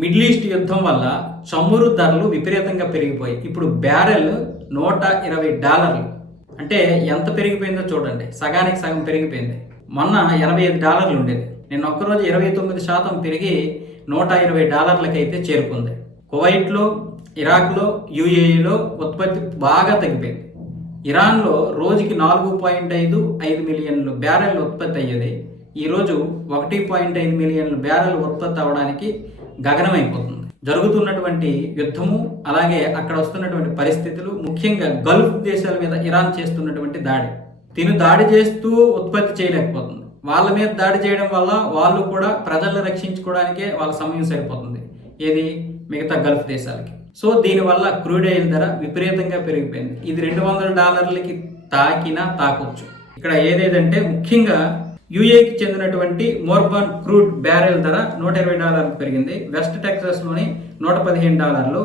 Middle east యుద్ధం వల్ల చమురు ధరలు విపరీతంగా పెరిగిపోయాయి. ఇప్పుడు బ్యారెల్ $120. అంటే ఎంత పెరిగిపోయిందో చూడండి. సగానికి సగం పెరిగిపోయింది. మొన్న $85 ఉండేది. నిన్న ఒక్కరోజు 29% పెరిగి $120 చేరుకుంది. కువైట్లో, ఇరాక్లో, యూఏఈలో ఉత్పత్తి బాగా తగ్గిపోయింది. ఇరాన్లో రోజుకి 4.5 మిలియన్లు బ్యారెల్ ఉత్పత్తి అయ్యేది. ఈరోజు 1.5 మిలియన్ల బ్యారెల్ ఉత్పత్తి అవ్వడానికి గగనమైపోతుంది. జరుగుతున్నటువంటి యుద్ధము, అలాగే అక్కడ వస్తున్నటువంటి పరిస్థితులు, ముఖ్యంగా గల్ఫ్ దేశాల మీద ఇరాన్ చేస్తున్నటువంటి దాడి. దాడి చేస్తూ ఉత్పత్తి చేయలేకపోతుంది. వాళ్ళ మీద దాడి చేయడం వల్ల వాళ్ళు కూడా ప్రజలను రక్షించుకోవడానికే వాళ్ళ సమయం సరిపోతుంది. ఏది మిగతా గల్ఫ్ దేశాలకి. సో దీనివల్ల క్రూడ్ ఆయిల్ ధర విపరీతంగా పెరిగిపోయింది. ఇది $200 తాకినా తాకొచ్చు. ఇక్కడ ఏదేదంటే ముఖ్యంగా యూఏకి చెందినటువంటి మోర్బాన్ క్రూడ్ బ్యారెల్ ధర $120 పెరిగింది. వెస్ట్ టెక్సాస్లోని $115,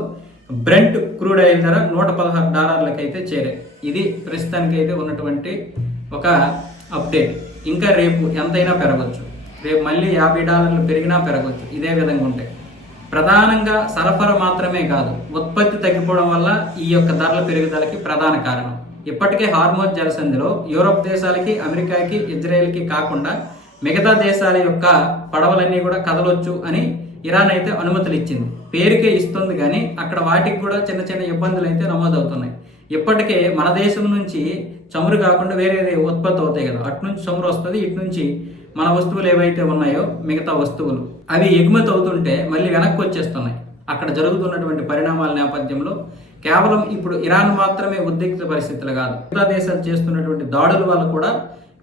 బ్రెంట్ క్రూడ్ ఆయిల్ ధర $116 చేరాయి. ఇది ప్రస్తుతానికి అయితే ఉన్నటువంటి ఒక అప్డేట్. ఇంకా రేపు ఎంతైనా పెరగవచ్చు. రేపు మళ్ళీ $50 పెరిగినా పెరగవచ్చు. ఇదే విధంగా ఉంటాయి. ప్రధానంగా సరఫరా మాత్రమే కాదు, ఉత్పత్తి తగ్గిపోవడం వల్ల ఈ యొక్క ధరల పెరుగుదలకి ప్రధాన కారణం. ఇప్పటికే హార్మోజ్ జలసంధిలో యూరోప్ దేశాలకి, అమెరికాకి, ఇజ్రాయెల్కి కాకుండా మిగతా దేశాల యొక్క పడవలన్నీ కూడా కదలొచ్చు అని ఇరాన్ అయితే అనుమతులు ఇచ్చింది. పేరుకే ఇస్తుంది కానీ అక్కడ వాటికి కూడా చిన్న చిన్న ఇబ్బందులు అయితే నమోదవుతున్నాయి. ఇప్పటికే మన దేశం నుంచి చమురు కాకుండా వేరే ఉత్పత్తి అవుతాయి కదా, అటు నుంచి చమురు వస్తుంది, ఇటు నుంచి మన వస్తువులు ఏవైతే ఉన్నాయో మిగతా వస్తువులు అవి ఎగుమతి అవుతుంటే మళ్ళీ వెనక్కి వచ్చేస్తున్నాయి. అక్కడ జరుగుతున్నటువంటి పరిణామాల నేపథ్యంలో కేవలం ఇప్పుడు ఇరాన్ మాత్రమే ఉద్రిక్త పరిస్థితులు కాదు, మిగతా దేశాలు చేస్తున్నటువంటి దాడుల వల్ల కూడా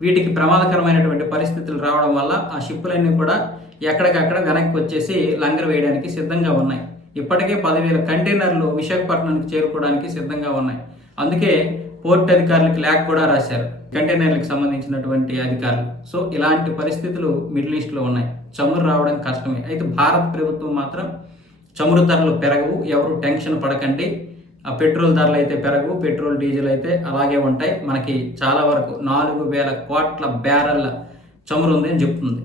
వీటికి ప్రమాదకరమైనటువంటి పరిస్థితులు రావడం వల్ల ఆ షిప్పులన్నీ కూడా ఎక్కడికక్కడ వెనక్కి వచ్చేసి లంగర్ వేయడానికి సిద్ధంగా ఉన్నాయి. ఇప్పటికే 10,000 కంటైనర్లు విశాఖపట్నానికి చేరుకోవడానికి సిద్ధంగా ఉన్నాయి. అందుకే పోర్ట్ అధికారులకు లేఖ కూడా రాశారు, కంటైనర్లకు సంబంధించినటువంటి అధికారులు. సో ఇలాంటి పరిస్థితులు మిడిల్ ఈస్ట్లో ఉన్నాయి. చమురు రావడం కష్టమే. అయితే భారత ప్రభుత్వం మాత్రం చమురు ధరలు పెరగవు, ఎవరు టెన్షన్ పడకండి, ఆ పెట్రోల్ ధరలు అయితే పెరగవు, పెట్రోల్ డీజిల్ అయితే అలాగే ఉంటాయి. మనకి చాలా వరకు 4,000 కోట్ల బ్యారెల్ల చమురు ఉంది అని చెప్తుంది.